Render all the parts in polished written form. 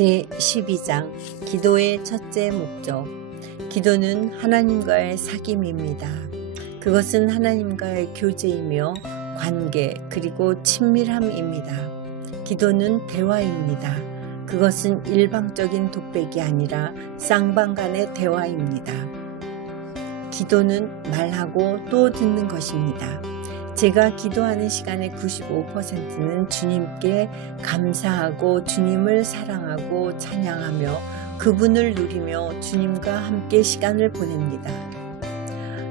제12장 기도의 첫째 목적. 기도는 하나님과의 사귐입니다. 그것은 하나님과의 교제이며 관계 그리고 친밀함입니다. 기도는 대화입니다. 그것은 일방적인 독백이 아니라 쌍방 간의 대화입니다. 기도는 말하고 또 듣는 것입니다. 제가 기도하는 시간의 95%는 주님께 감사하고 주님을 사랑하고 찬양하며 그분을 누리며 주님과 함께 시간을 보냅니다.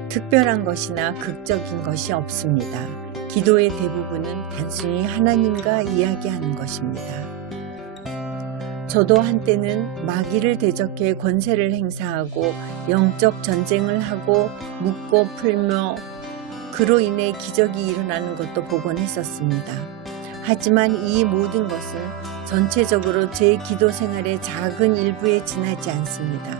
특별한 것이나 극적인 것이 없습니다. 기도의 대부분은 단순히 하나님과 이야기하는 것입니다. 저도 한때는 마귀를 대적해 권세를 행사하고 영적 전쟁을 하고 묻고 풀며 그로 인해 기적이 일어나는 것도 보곤 했었습니다. 하지만 이 모든 것은 전체적으로 제 기도 생활의 작은 일부에 지나지 않습니다.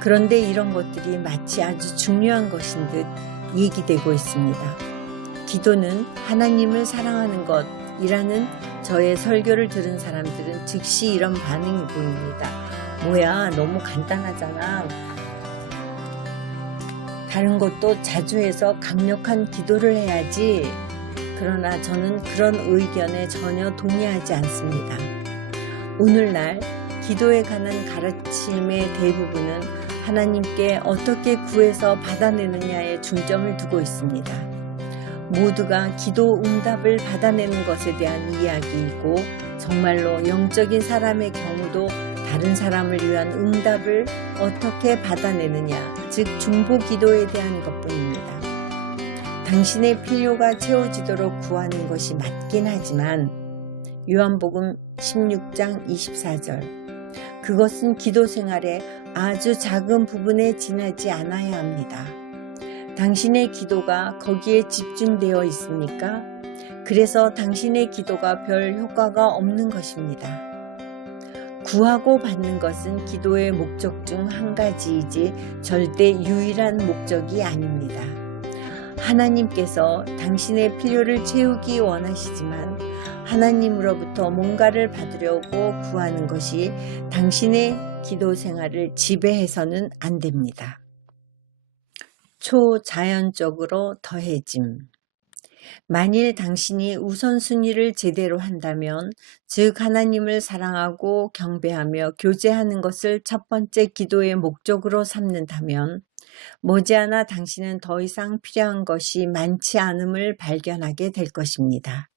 그런데 이런 것들이 마치 아주 중요한 것인 듯 얘기되고 있습니다. 기도는 하나님을 사랑하는 것이라는 저의 설교를 들은 사람들은 즉시 이런 반응이 보입니다. 뭐야, 너무 간단하잖아. 다른 것도 자주 해서 강력한 기도를 해야지. 그러나 저는 그런 의견에 전혀 동의하지 않습니다. 오늘날 기도에 관한 가르침의 대부분은 하나님께 어떻게 구해서 받아내느냐에 중점을 두고 있습니다. 모두가 기도 응답을 받아내는 것에 대한 이야기이고 정말로 영적인 사람의 경우도 다른 사람을 위한 응답을 어떻게 받아내느냐, 즉 중보 기도에 대한 것뿐입니다. 당신의 필요가 채워지도록 구하는 것이 맞긴 하지만 요한복음 16장 24절 그것은 기도 생활의 아주 작은 부분에 지나지 않아야 합니다. 당신의 기도가 거기에 집중되어 있습니까? 그래서 당신의 기도가 별 효과가 없는 것입니다. 구하고 받는 것은 기도의 목적 중 한 가지이지 절대 유일한 목적이 아닙니다. 하나님께서 당신의 필요를 채우기 원하시지만 하나님으로부터 뭔가를 받으려고 구하는 것이 당신의 기도 생활을 지배해서는 안 됩니다. 초자연적으로 더해짐. 만일 당신이 우선순위를 제대로 한다면, 즉 하나님을 사랑하고 경배하며 교제하는 것을 첫 번째 기도의 목적으로 삼는다면 머지않아 당신은 더 이상 필요한 것이 많지 않음을 발견하게 될 것입니다.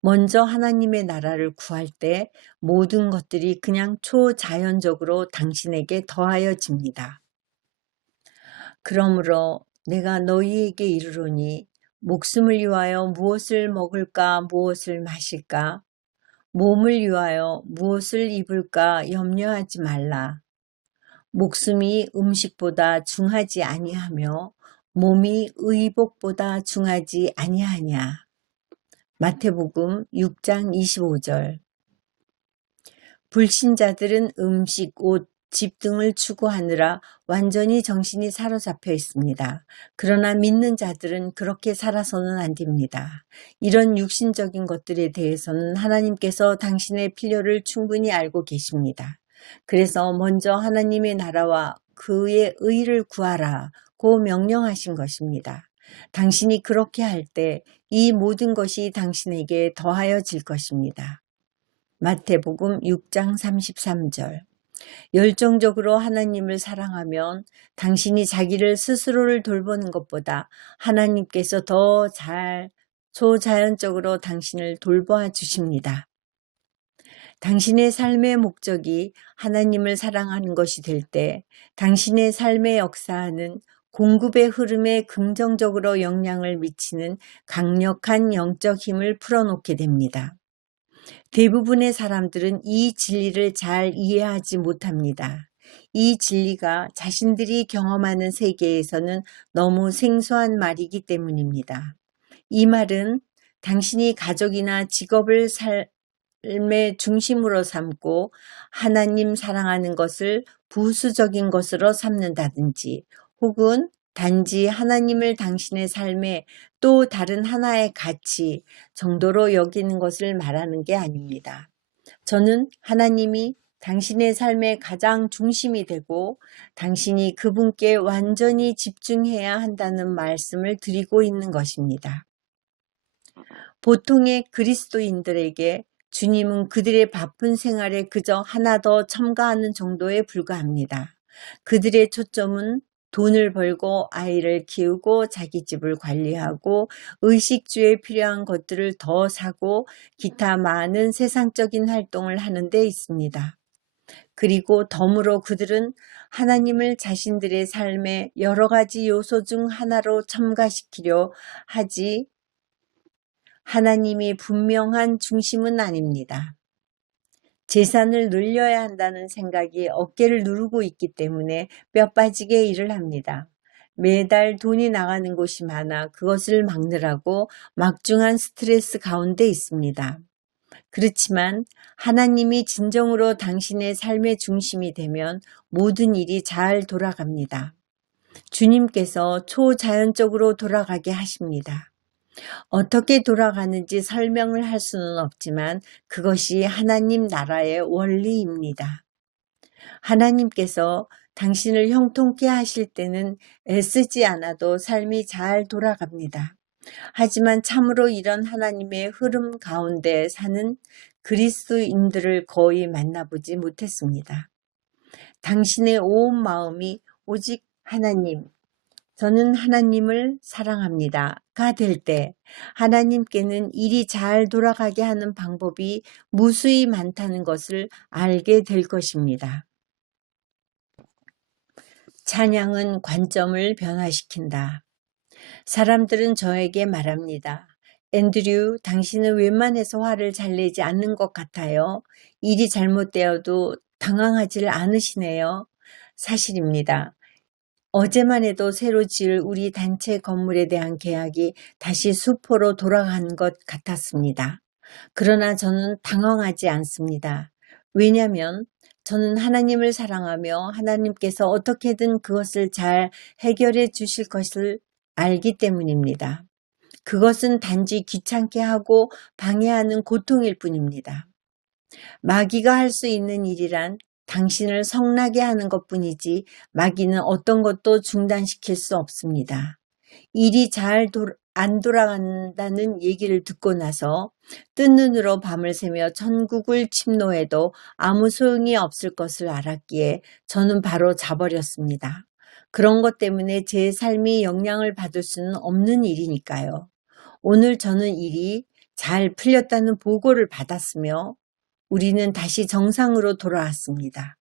먼저 하나님의 나라를 구할 때 모든 것들이 그냥 초자연적으로 당신에게 더하여집니다. 그러므로 내가 너희에게 이르노니 목숨을 위하여 무엇을 먹을까 무엇을 마실까 몸을 위하여 무엇을 입을까 염려하지 말라. 목숨이 음식보다 중하지 아니하며 몸이 의복보다 중하지 아니하냐. 마태복음 6장 25절. 불신자들은 음식, 옷, 집 등을 추구하느라 완전히 정신이 사로잡혀 있습니다. 그러나 믿는 자들은 그렇게 살아서는 안 됩니다. 이런 육신적인 것들에 대해서는 하나님께서 당신의 필요를 충분히 알고 계십니다. 그래서 먼저 하나님의 나라와 그의 의를 구하라고 명령하신 것입니다. 당신이 그렇게 할 때 이 모든 것이 당신에게 더하여질 것입니다. 마태복음 6장 33절. 열정적으로 하나님을 사랑하면 당신이 자기를 스스로를 돌보는 것보다 하나님께서 더 잘 초자연적으로 당신을 돌보아 주십니다. 당신의 삶의 목적이 하나님을 사랑하는 것이 될 때 당신의 삶의 역사는 공급의 흐름에 긍정적으로 영향을 미치는 강력한 영적 힘을 풀어놓게 됩니다. 대부분의 사람들은 이 진리를 잘 이해하지 못합니다. 이 진리가 자신들이 경험하는 세계에서는 너무 생소한 말이기 때문입니다. 이 말은 당신이 가족이나 직업을 삶의 중심으로 삼고 하나님 사랑하는 것을 부수적인 것으로 삼는다든지 혹은 단지 하나님을 당신의 삶의 또 다른 하나의 가치 정도로 여기는 것을 말하는 게 아닙니다. 저는 하나님이 당신의 삶의 가장 중심이 되고 당신이 그분께 완전히 집중해야 한다는 말씀을 드리고 있는 것입니다. 보통의 그리스도인들에게 주님은 그들의 바쁜 생활에 그저 하나 더 첨가하는 정도에 불과합니다. 그들의 초점은 돈을 벌고 아이를 키우고 자기 집을 관리하고 의식주에 필요한 것들을 더 사고 기타 많은 세상적인 활동을 하는 데 있습니다. 그리고 덤으로 그들은 하나님을 자신들의 삶의 여러 가지 요소 중 하나로 첨가시키려 하지 하나님이 분명한 중심은 아닙니다. 재산을 늘려야 한다는 생각이 어깨를 누르고 있기 때문에 뼈 빠지게 일을 합니다. 매달 돈이 나가는 곳이 많아 그것을 막느라고 막중한 스트레스 가운데 있습니다. 그렇지만 하나님이 진정으로 당신의 삶의 중심이 되면 모든 일이 잘 돌아갑니다. 주님께서 초자연적으로 돌아가게 하십니다. 어떻게 돌아가는지 설명을 할 수는 없지만 그것이 하나님 나라의 원리입니다. 하나님께서 당신을 형통케 하실 때는 애쓰지 않아도 삶이 잘 돌아갑니다. 하지만 참으로 이런 하나님의 흐름 가운데 사는 그리스도인들을 거의 만나보지 못했습니다. 당신의 온 마음이 오직 하나님, 저는 하나님을 사랑합니다.가 될 때 하나님께는 일이 잘 돌아가게 하는 방법이 무수히 많다는 것을 알게 될 것입니다. 찬양은 관점을 변화시킨다. 사람들은 저에게 말합니다. 앤드류, 당신은 웬만해서 화를 잘 내지 않는 것 같아요. 일이 잘못되어도 당황하지 않으시네요. 사실입니다. 어제만 해도 새로 지을 우리 단체 건물에 대한 계약이 다시 수포로 돌아간 것 같았습니다. 그러나 저는 당황하지 않습니다. 왜냐하면 저는 하나님을 사랑하며 하나님께서 어떻게든 그것을 잘 해결해 주실 것을 알기 때문입니다. 그것은 단지 귀찮게 하고 방해하는 고통일 뿐입니다. 마귀가 할 수 있는 일이란 당신을 성나게 하는 것뿐이지 마귀는 어떤 것도 중단시킬 수 없습니다. 일이 잘 안 돌아간다는 얘기를 듣고 나서 뜬 눈으로 밤을 새며 천국을 침노해도 아무 소용이 없을 것을 알았기에 저는 바로 자버렸습니다. 그런 것 때문에 제 삶이 영향을 받을 수는 없는 일이니까요. 오늘 저는 일이 잘 풀렸다는 보고를 받았으며 우리는 다시 정상으로 돌아왔습니다.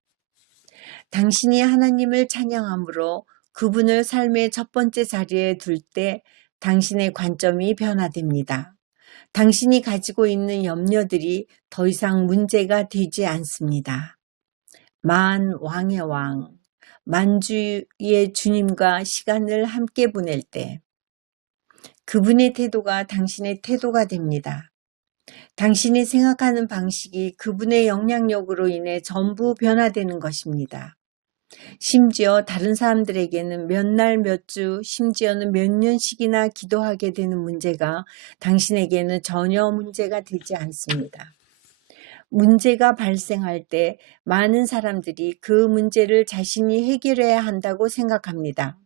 당신이 하나님을 찬양함으로 그분을 삶의 첫 번째 자리에 둘 때 당신의 관점이 변화됩니다. 당신이 가지고 있는 염려들이 더 이상 문제가 되지 않습니다. 만 왕의 왕, 만주의 주님과 시간을 함께 보낼 때 그분의 태도가 당신의 태도가 됩니다. 당신이 생각하는 방식이 그분의 영향력으로 인해 전부 변화되는 것입니다. 심지어 다른 사람들에게는 몇 날, 몇 주, 심지어는 몇 년씩이나 기도하게 되는 문제가 당신에게는 전혀 문제가 되지 않습니다. 문제가 발생할 때 많은 사람들이 그 문제를 자신이 해결해야 한다고 생각합니다.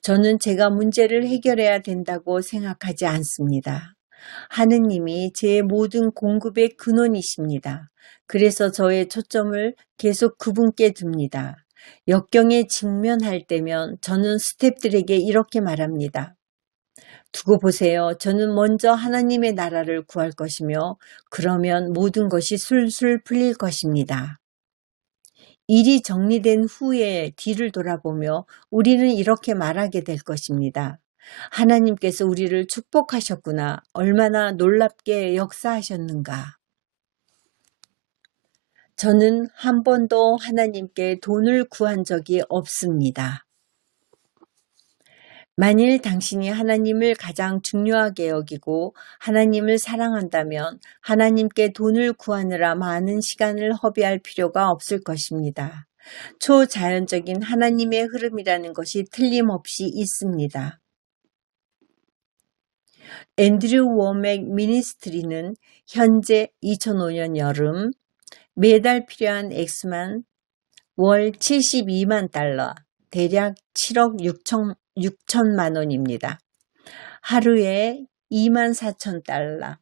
저는 제가 문제를 해결해야 된다고 생각하지 않습니다. 하느님이 제 모든 공급의 근원이십니다. 그래서 저의 초점을 계속 그분께 둡니다. 역경에 직면할 때면 저는 스태프들에게 이렇게 말합니다. 두고 보세요. 저는 먼저 하나님의 나라를 구할 것이며 그러면 모든 것이 술술 풀릴 것입니다. 일이 정리된 후에 뒤를 돌아보며 우리는 이렇게 말하게 될 것입니다. 하나님께서 우리를 축복하셨구나. 얼마나 놀랍게 역사하셨는가. 저는 한 번도 하나님께 돈을 구한 적이 없습니다. 만일 당신이 하나님을 가장 중요하게 여기고 하나님을 사랑한다면 하나님께 돈을 구하느라 많은 시간을 허비할 필요가 없을 것입니다. 초자연적인 하나님의 흐름이라는 것이 틀림없이 있습니다. 앤드류 워맥 미니스트리는 현재 2005년 여름 매달 필요한 액수만 월 72만 달러, 대략 7억 6천만 원입니다. 하루에 2만 4천 달러,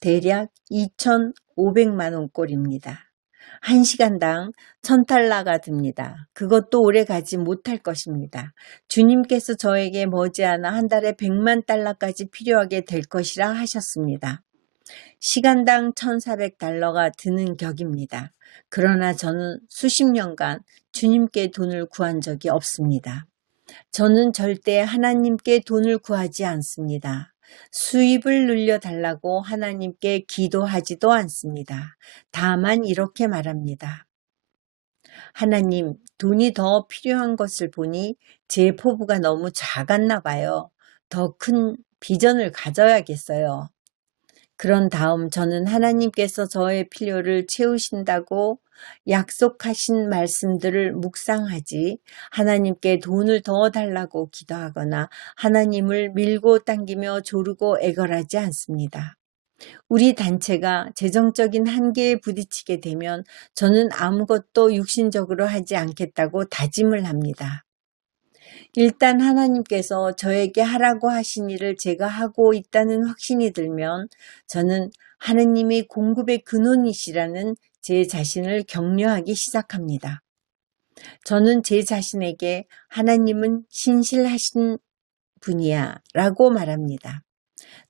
대략 2,500만 원 꼴입니다. 1시간당 1,000달러가 듭니다. 그것도 오래 가지 못할 것입니다. 주님께서 저에게 머지않아 한 달에 100만 달러까지 필요하게 될 것이라 하셨습니다. 시간당 1,400달러가 드는 격입니다. 그러나 저는 수십 년간 주님께 돈을 구한 적이 없습니다. 저는 절대 하나님께 돈을 구하지 않습니다. 수입을 늘려달라고 하나님께 기도하지도 않습니다. 다만 이렇게 말합니다. 하나님, 돈이 더 필요한 것을 보니 제 포부가 너무 작았나 봐요. 더 큰 비전을 가져야겠어요. 그런 다음 저는 하나님께서 저의 필요를 채우신다고 약속하신 말씀들을 묵상하지 하나님께 돈을 더 달라고 기도하거나 하나님을 밀고 당기며 조르고 애걸하지 않습니다. 우리 단체가 재정적인 한계에 부딪히게 되면 저는 아무것도 육신적으로 하지 않겠다고 다짐을 합니다. 일단 하나님께서 저에게 하라고 하신 일을 제가 하고 있다는 확신이 들면 저는 하느님이 공급의 근원이시라는 제 자신을 격려하기 시작합니다. 저는 제 자신에게 하나님은 신실하신 분이야 라고 말합니다.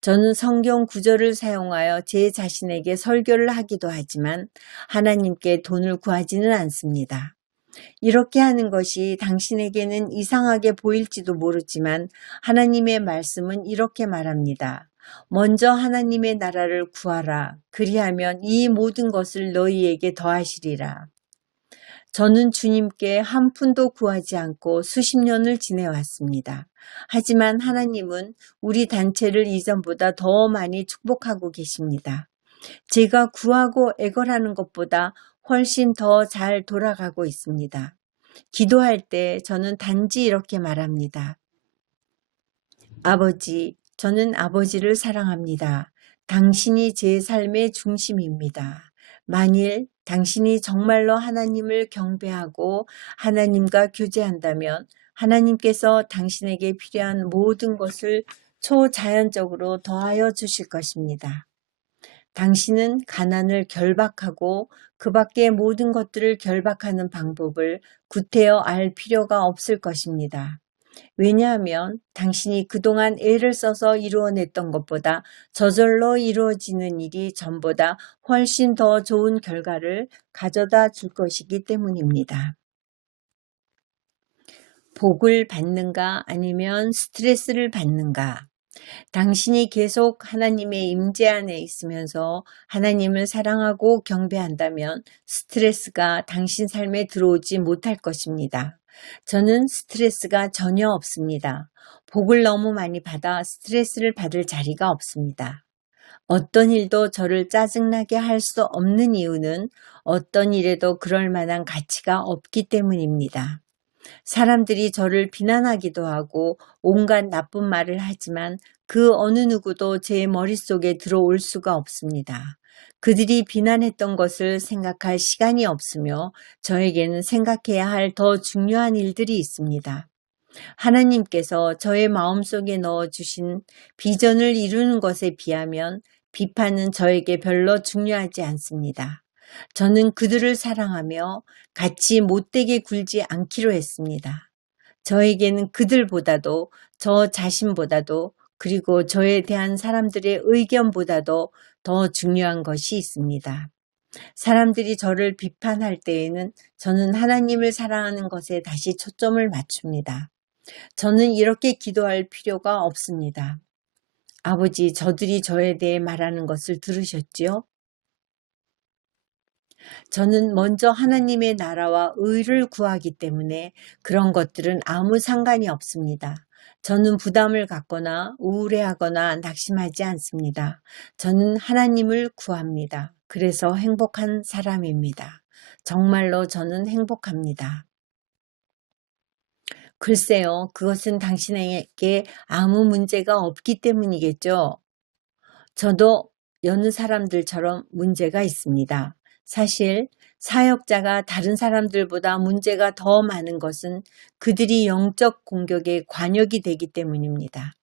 저는 성경 구절을 사용하여 제 자신에게 설교를 하기도 하지만 하나님께 돈을 구하지는 않습니다. 이렇게 하는 것이 당신에게는 이상하게 보일지도 모르지만 하나님의 말씀은 이렇게 말합니다. 먼저 하나님의 나라를 구하라. 그리하면 이 모든 것을 너희에게 더하시리라. 저는 주님께 한 푼도 구하지 않고 수십 년을 지내왔습니다. 하지만 하나님은 우리 단체를 이전보다 더 많이 축복하고 계십니다. 제가 구하고 애걸하는 것보다 훨씬 더 잘 돌아가고 있습니다. 기도할 때 저는 단지 이렇게 말합니다. 아버지, 저는 아버지를 사랑합니다. 당신이 제 삶의 중심입니다. 만일 당신이 정말로 하나님을 경배하고 하나님과 교제한다면 하나님께서 당신에게 필요한 모든 것을 초자연적으로 더하여 주실 것입니다. 당신은 가난을 결박하고 그 밖의 모든 것들을 결박하는 방법을 구태여 알 필요가 없을 것입니다. 왜냐하면 당신이 그동안 애를 써서 이루어냈던 것보다 저절로 이루어지는 일이 전보다 훨씬 더 좋은 결과를 가져다 줄 것이기 때문입니다. 복을 받는가 아니면 스트레스를 받는가? 당신이 계속 하나님의 임재 안에 있으면서 하나님을 사랑하고 경배한다면 스트레스가 당신 삶에 들어오지 못할 것입니다. 저는 스트레스가 전혀 없습니다. 복을 너무 많이 받아 스트레스를 받을 자리가 없습니다. 어떤 일도 저를 짜증나게 할 수 없는 이유는 어떤 일에도 그럴 만한 가치가 없기 때문입니다. 사람들이 저를 비난하기도 하고 온갖 나쁜 말을 하지만 그 어느 누구도 제 머릿속에 들어올 수가 없습니다. 그들이 비난했던 것을 생각할 시간이 없으며 저에게는 생각해야 할 더 중요한 일들이 있습니다. 하나님께서 저의 마음속에 넣어주신 비전을 이루는 것에 비하면 비판은 저에게 별로 중요하지 않습니다. 저는 그들을 사랑하며 같이 못되게 굴지 않기로 했습니다. 저에게는 그들보다도 저 자신보다도 그리고 저에 대한 사람들의 의견보다도 더 중요한 것이 있습니다. 사람들이 저를 비판할 때에는 저는 하나님을 사랑하는 것에 다시 초점을 맞춥니다. 저는 이렇게 기도할 필요가 없습니다. 아버지, 저들이 저에 대해 말하는 것을 들으셨지요? 저는 먼저 하나님의 나라와 의를 구하기 때문에 그런 것들은 아무 상관이 없습니다. 저는 부담을 갖거나 우울해하거나 낙심하지 않습니다. 저는 하나님을 구합니다. 그래서 행복한 사람입니다. 정말로 저는 행복합니다. 글쎄요, 그것은 당신에게 아무 문제가 없기 때문이겠죠. 저도 여느 사람들처럼 문제가 있습니다. 사실 사역자가 다른 사람들보다 문제가 더 많은 것은 그들이 영적 공격에 관역이 되기 때문입니다.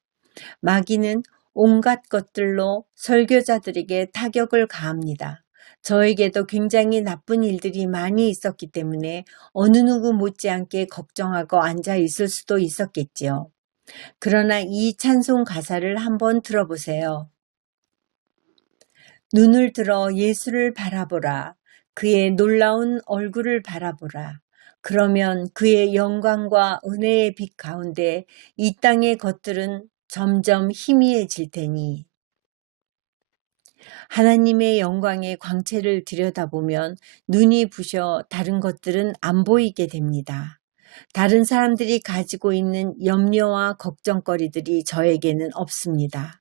마귀는 온갖 것들로 설교자들에게 타격을 가합니다. 저에게도 굉장히 나쁜 일들이 많이 있었기 때문에 어느 누구 못지않게 걱정하고 앉아 있을 수도 있었겠지요. 그러나 이 찬송 가사를 한번 들어보세요. 눈을 들어 예수를 바라보라. 그의 놀라운 얼굴을 바라보라. 그러면 그의 영광과 은혜의 빛 가운데 이 땅의 것들은 점점 희미해질 테니. 하나님의 영광의 광채를 들여다보면 눈이 부셔 다른 것들은 안 보이게 됩니다. 다른 사람들이 가지고 있는 염려와 걱정거리들이 저에게는 없습니다.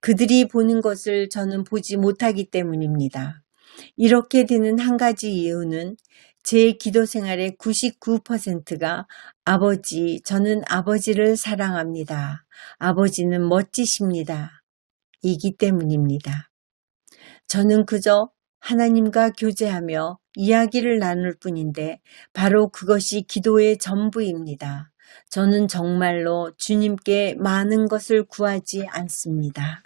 그들이 보는 것을 저는 보지 못하기 때문입니다. 이렇게 되는 한 가지 이유는 제 기도 생활의 99%가 아버지, 저는 아버지를 사랑합니다. 아버지는 멋지십니다. 이기 때문입니다. 저는 그저 하나님과 교제하며 이야기를 나눌 뿐인데 바로 그것이 기도의 전부입니다. 저는 정말로 주님께 많은 것을 구하지 않습니다.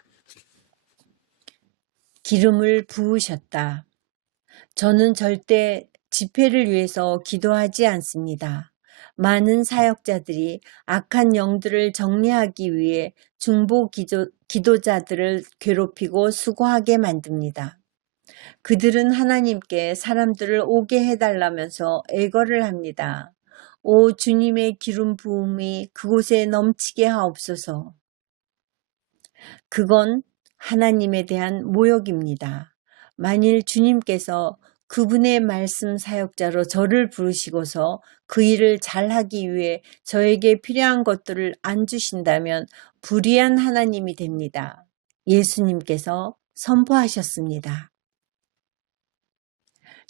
기름을 부으셨다. 저는 절대 집회를 위해서 기도하지 않습니다. 많은 사역자들이 악한 영들을 정리하기 위해 중보 기도자들을 괴롭히고 수고하게 만듭니다. 그들은 하나님께 사람들을 오게 해달라면서 애걸을 합니다. 오 주님의 기름 부음이 그곳에 넘치게 하옵소서. 그건 하나님에 대한 모욕입니다. 만일 주님께서 그분의 말씀 사역자로 저를 부르시고서 그 일을 잘하기 위해 저에게 필요한 것들을 안 주신다면 불의한 하나님이 됩니다. 예수님께서 선포하셨습니다.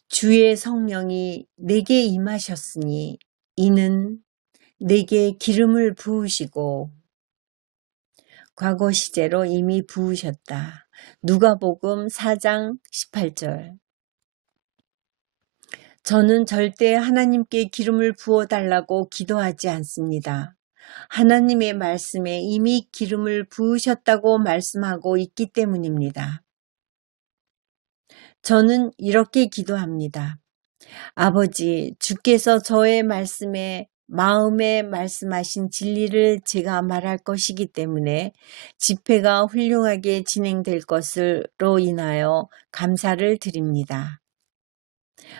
주의 성령이 내게 임하셨으니 이는 내게 기름을 부으시고 과거 시제로 이미 부으셨다. 누가복음 4장 18절. 저는 절대 하나님께 기름을 부어달라고 기도하지 않습니다. 하나님의 말씀에 이미 기름을 부으셨다고 말씀하고 있기 때문입니다. 저는 이렇게 기도합니다. 아버지, 주께서 저의 마음에 말씀하신 진리를 제가 말할 것이기 때문에 집회가 훌륭하게 진행될 것으로 인하여 감사를 드립니다.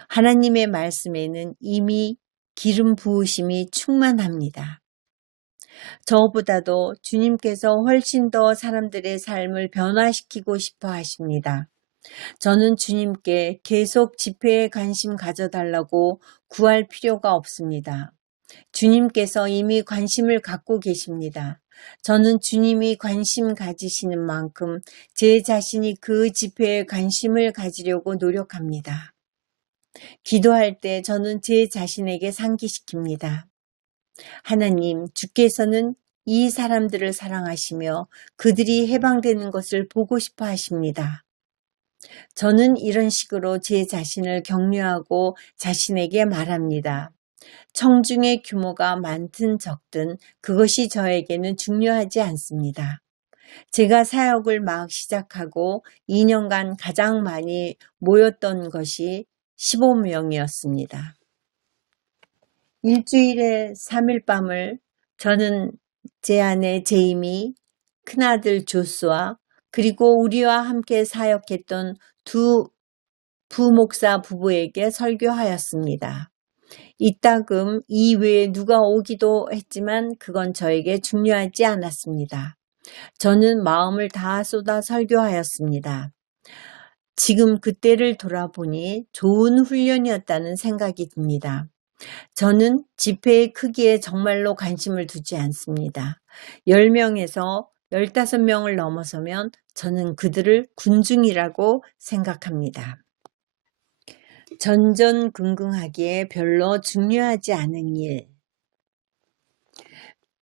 하나님의 말씀에는 이미 기름 부으심이 충만합니다. 저보다도 주님께서 훨씬 더 사람들의 삶을 변화시키고 싶어 하십니다. 저는 주님께 계속 집회에 관심 가져달라고 구할 필요가 없습니다. 주님께서 이미 관심을 갖고 계십니다. 저는 주님이 관심 가지시는 만큼 제 자신이 그 집회에 관심을 가지려고 노력합니다. 기도할 때 저는 제 자신에게 상기시킵니다. 하나님, 주께서는 이 사람들을 사랑하시며 그들이 해방되는 것을 보고 싶어 하십니다. 저는 이런 식으로 제 자신을 격려하고 자신에게 말합니다. 청중의 규모가 많든 적든 그것이 저에게는 중요하지 않습니다. 제가 사역을 막 시작하고 2년간 가장 많이 모였던 것이 15명이었습니다. 일주일에 3일 밤을 저는 제 아내 제이미, 큰아들 조스와 그리고 우리와 함께 사역했던 두 부목사 부부에게 설교하였습니다. 이따금 이외에 누가 오기도 했지만 그건 저에게 중요하지 않았습니다. 저는 마음을 다 쏟아 설교하였습니다. 지금 그때를 돌아보니 좋은 훈련이었다는 생각이 듭니다. 저는 집회의 크기에 정말로 관심을 두지 않습니다. 10명에서 15명을 넘어서면 저는 그들을 군중이라고 생각합니다. 전전긍긍하기에 별로 중요하지 않은 일.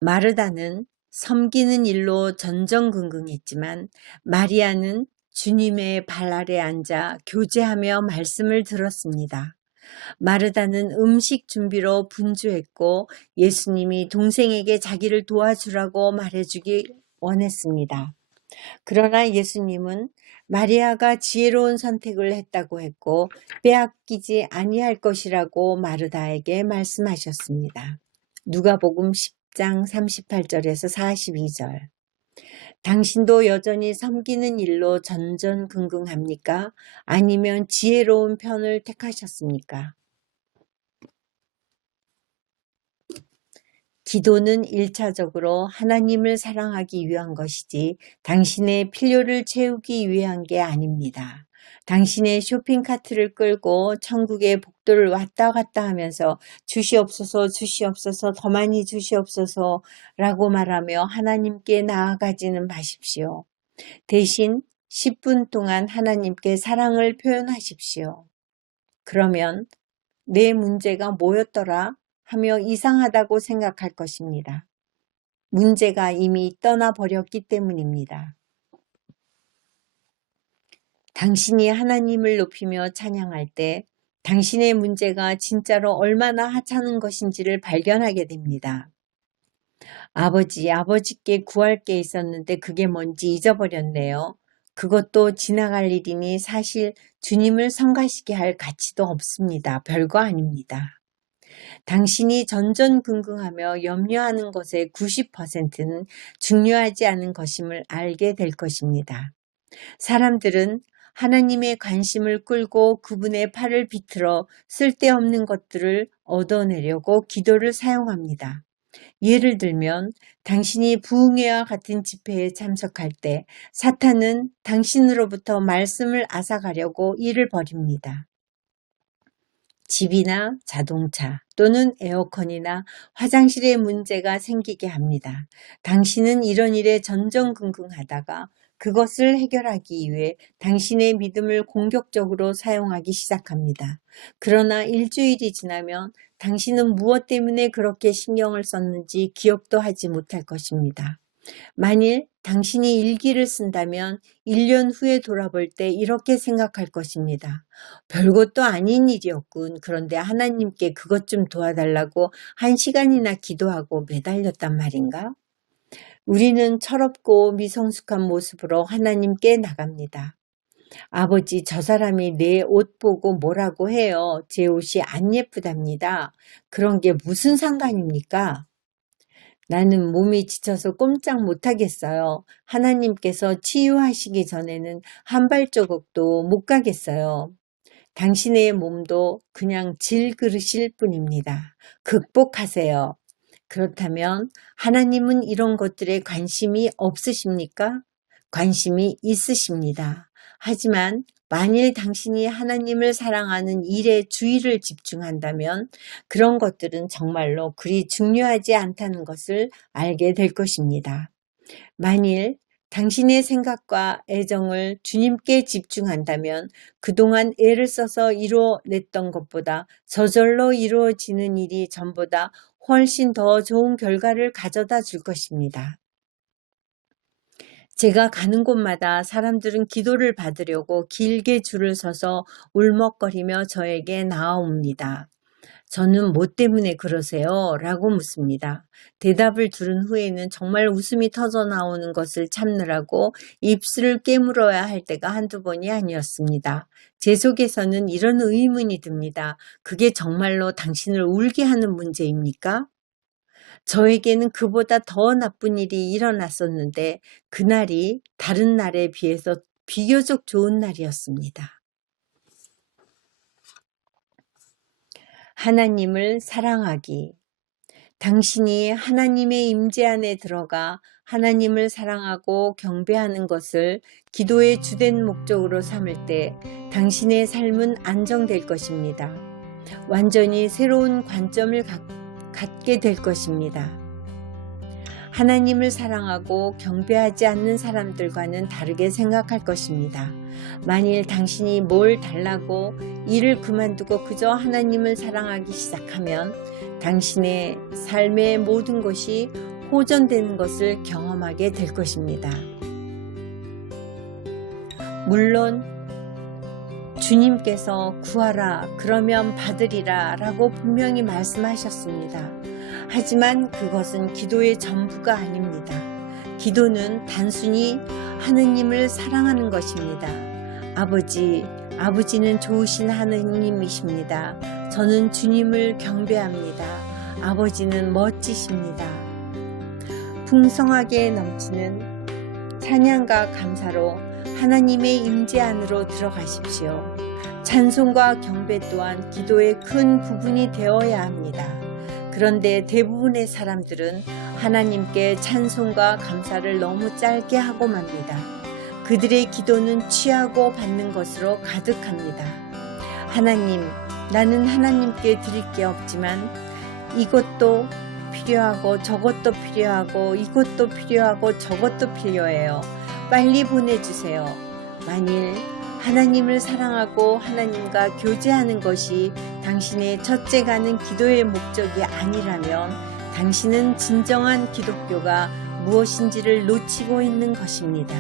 마르다는 섬기는 일로 전전긍긍했지만 마리아는 주님의 발 아래 앉아 교제하며 말씀을 들었습니다. 마르다는 음식 준비로 분주했고 예수님이 동생에게 자기를 도와주라고 말해주기 원했습니다. 그러나 예수님은 마리아가 지혜로운 선택을 했다고 했고 빼앗기지 아니할 것이라고 마르다에게 말씀하셨습니다. 누가복음 10장 38절에서 42절. 당신도 여전히 섬기는 일로 전전긍긍합니까? 아니면 지혜로운 편을 택하셨습니까? 기도는 1차적으로 하나님을 사랑하기 위한 것이지 당신의 필요를 채우기 위한 게 아닙니다. 당신의 쇼핑카트를 끌고 천국의 복도를 왔다 갔다 하면서 주시옵소서 주시옵소서 더 많이 주시옵소서 라고 말하며 하나님께 나아가지는 마십시오. 대신 10분 동안 하나님께 사랑을 표현하십시오. 그러면 내 문제가 뭐였더라? 하며 이상하다고 생각할 것입니다. 문제가 이미 떠나버렸기 때문입니다. 당신이 하나님을 높이며 찬양할 때 당신의 문제가 진짜로 얼마나 하찮은 것인지를 발견하게 됩니다. 아버지께 구할 게 있었는데 그게 뭔지 잊어버렸네요. 그것도 지나갈 일이니 사실 주님을 성가시게 할 가치도 없습니다. 별거 아닙니다. 당신이 전전긍긍하며 염려하는 것의 90%는 중요하지 않은 것임을 알게 될 것입니다. 사람들은 하나님의 관심을 끌고 그분의 팔을 비틀어 쓸데없는 것들을 얻어내려고 기도를 사용합니다. 예를 들면 당신이 부흥회와 같은 집회에 참석할 때 사탄은 당신으로부터 말씀을 앗아가려고 일을 벌입니다. 집이나 자동차 또는 에어컨이나 화장실에 문제가 생기게 합니다. 당신은 이런 일에 전전긍긍하다가 그것을 해결하기 위해 당신의 믿음을 공격적으로 사용하기 시작합니다. 그러나 일주일이 지나면 당신은 무엇 때문에 그렇게 신경을 썼는지 기억도 하지 못할 것입니다. 만일 당신이 일기를 쓴다면 1년 후에 돌아볼 때 이렇게 생각할 것입니다. 별것도 아닌 일이었군. 그런데 하나님께 그것 좀 도와달라고 1시간이나 기도하고 매달렸단 말인가? 우리는 철없고 미성숙한 모습으로 하나님께 나갑니다. 아버지, 저 사람이 내 옷 보고 뭐라고 해요. 제 옷이 안 예쁘답니다. 그런 게 무슨 상관입니까? 나는 몸이 지쳐서 꼼짝 못하겠어요. 하나님께서 치유하시기 전에는 한 발자국도 못 가겠어요. 당신의 몸도 그냥 질그릇일 뿐입니다. 극복하세요. 그렇다면 하나님은 이런 것들에 관심이 없으십니까? 관심이 있으십니다. 하지만 만일 당신이 하나님을 사랑하는 일에 주의를 집중한다면 그런 것들은 정말로 그리 중요하지 않다는 것을 알게 될 것입니다. 만일 당신의 생각과 애정을 주님께 집중한다면 그동안 애를 써서 이루어냈던 것보다 저절로 이루어지는 일이 전보다 훨씬 더 좋은 결과를 가져다 줄 것입니다. 제가 가는 곳마다 사람들은 기도를 받으려고 길게 줄을 서서 울먹거리며 저에게 나아옵니다. 저는 뭐 때문에 그러세요? 라고 묻습니다. 대답을 들은 후에는 정말 웃음이 터져 나오는 것을 참느라고 입술을 깨물어야 할 때가 한두 번이 아니었습니다. 제 속에서는 이런 의문이 듭니다. 그게 정말로 당신을 울게 하는 문제입니까? 저에게는 그보다 더 나쁜 일이 일어났었는데 그날이 다른 날에 비해서 비교적 좋은 날이었습니다. 하나님을 사랑하기. 당신이 하나님의 임재 안에 들어가 하나님을 사랑하고 경배하는 것을 기도의 주된 목적으로 삼을 때 당신의 삶은 안정될 것입니다. 완전히 새로운 관점을 갖게 될 것입니다. 하나님을 사랑하고 경배하지 않는 사람들과는 다르게 생각할 것입니다. 만일 당신이 뭘 달라고 일을 그만두고 그저 하나님을 사랑하기 시작하면 당신의 삶의 모든 것이 호전되는 것을 경험하게 될 것입니다. 물론 주님께서 구하라 그러면 받으리라 라고 분명히 말씀하셨습니다. 하지만 그것은 기도의 전부가 아닙니다. 기도는 단순히 하느님을 사랑하는 것입니다. 아버지는 좋으신 하느님이십니다. 저는 주님을 경배합니다. 아버지는 멋지십니다. 풍성하게 넘치는 찬양과 감사로 하나님의 임재 안으로 들어가십시오. 찬송과 경배 또한 기도의 큰 부분이 되어야 합니다. 그런데 대부분의 사람들은 하나님께 찬송과 감사를 너무 짧게 하고 맙니다. 그들의 기도는 취하고 받는 것으로 가득합니다. 하나님, 나는 하나님께 드릴 게 없지만 이것도 필요하고 저것도 필요하고 이것도 필요하고 저것도 필요해요. 빨리 보내주세요. 만일 하나님을 사랑하고 하나님과 교제하는 것이 당신의 첫째 가는 기도의 목적이 아니라면 당신은 진정한 기독교가 무엇인지를 놓치고 있는 것입니다.